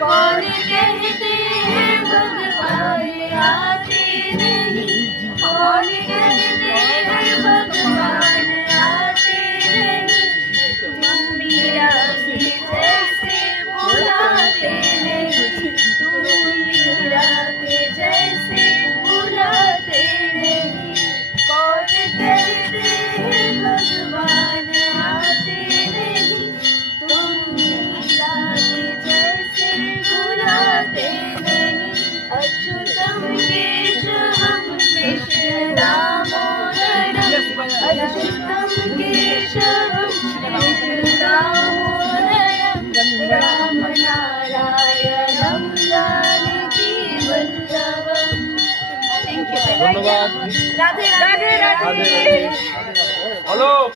कौन कहते हैं भगवान आते नहीं, कौन कहते हैं भगवान आते नहीं, तुम मीरा के जैसे बुलाते नहीं, तुम मीरा के जैसे बुलाते नहीं, कौन कहते हैं भगवान आते नहीं, तुम मीरा के जैसे बुलाते नहीं, अच्युतम केशवम कृष्ण दामोदरम, अच्युतम केशवम कृष्ण दामोदरम, राम नारायणम जानकी वल्लभम। Thank you. धन्यवाद। राधे राधे राधे। हेलो।